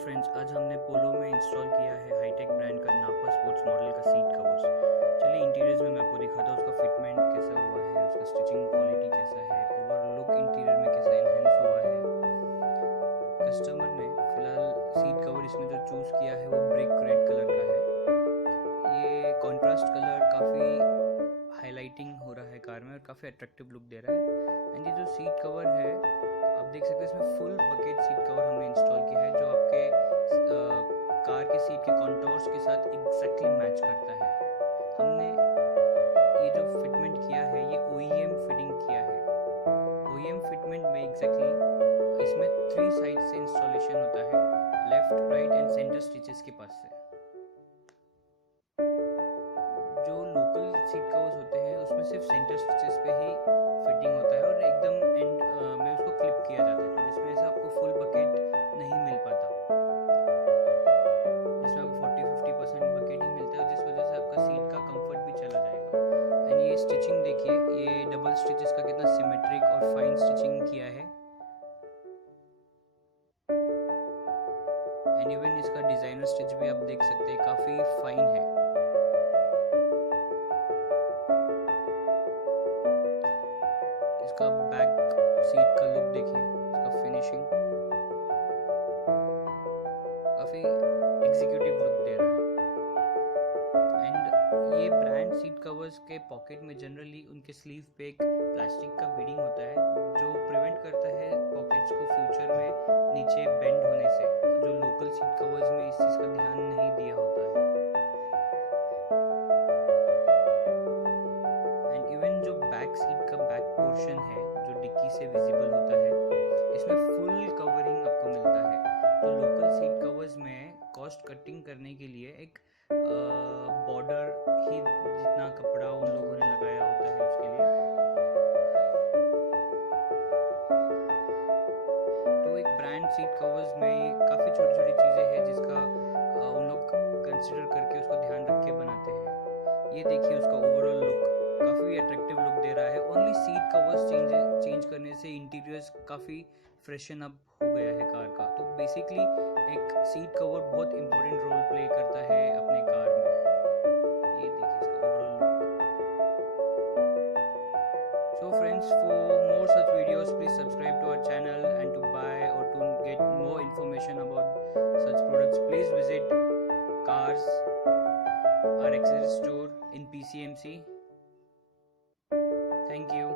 Friends, आज हमने पोलो में इंस्टॉल किया है हाईटेक ब्रांड का नापा स्पोर्ट्स मॉडल का सीट कवर्स। चलिए इंटीरियर्स में मैं आपको दिखाता हूँ उसका फिटमेंट कैसा हुआ है, उसका स्टिचिंग क्वालिटी कैसा है, ओवरऑल लुक इंटीरियर में कैसा इन्हेंस हुआ है। कस्टमर ने फिलहाल सीट कवर इसमें जो चूज़ किया है वो ब्रिक रेड कलर का है। ये कॉन्ट्रास्ट कलर काफ़ी हाईलाइटिंग हो रहा है कार में और काफ़ी अट्रैक्टिव लुक दे रहा है। एंड ये जो सीट कवर है आप देख सकते हैं, इसमें फुल बकेट सीट कवर हमने इंस्टॉल किया है जो आपके कार के सीट के कॉन्टोर्स के साथ एग्जैक्टली मैच करता है। हमने ये जो फिटमेंट किया है ये OEM फिटिंग किया है। OEM फिटमेंट में एग्जैक्टली इसमें 3 साइड से इंस्टॉलेशन होता है, left, right and centre stitches के पास से। जो लोकल सीट कवर्स होते हैं उसमें सिर्फ सेंटर स्टिचेस पे ही फिटिंग होता है और एकदम एंड में उसको क्लिप किया जाता है, तो जिसमें से आपको फुल बकेट नहीं मिल पाता, जिसमें आपको 40-50% बकेट ही मिलता है, जिस वजह से आपका सीट का कंफर्ट भी चला जाएगा। एंड ये स्टिचिंग देखिए, ये डबल स्टिचेस का कितना सिमेट्रिक और फाइन स्टिचिंग किया है। एंड इवन इसका डिजाइनर स्टिच भी आप देख सकते हैं, काफी फाइन है। इसका बैक सीट का लुक देखिए, इसका फिनिशिंग काफी एग्जीक्यूटिव लुक दे रहा है। एंड ये ब्रांड सीट कवर्स के पॉकेट में जनरली उनके स्लीव पे एक प्लास्टिक का बीडिंग होता है जो प्रिवेंट करता है पॉकेट्स को फ्यूचर में नीचे बेंड होने से, जो लोकल सीट कवर्स में इस चीज का ध्यान नहीं दिया होता है। एंड इवन जो बैक सीट का बैक पोर्शन है जो डिक्की से विजिबल होता है, इसमें फुल कवरिंग आपको मिलता है। तो लोकल सीट कवर्स में कॉस्ट कटिंग करने के लिए एक बॉर्डर ही जितना कपड़ा उन लोगों ने लगाया होता है उसके लिए, तो एक ब्रांड सीट कवर्स में काफ़ी छोटी छोटी चीज़ें हैं जिसका उन लोग कंसिडर करके उसको ध्यान रख के बनाते हैं। ये देखिए उसका ओवरऑल लुक काफ़ी अट्रैक्टिव लुक दे रहा है। ओनली सीट कवर्स चेंज करने से इंटीरियर्स काफ़ी फ्रेशन अप हो गया है कार का। तो बेसिकली एक सीट कवर बहुत इंपॉर्टेंट रोल प्ले करता है अपने कार में। ये देखिए इसका overall look. So friends, for more such videos please subscribe to our channel, and to buy or to get more information about such products please visit CARZ, our accessory store in PCMC. Thank you.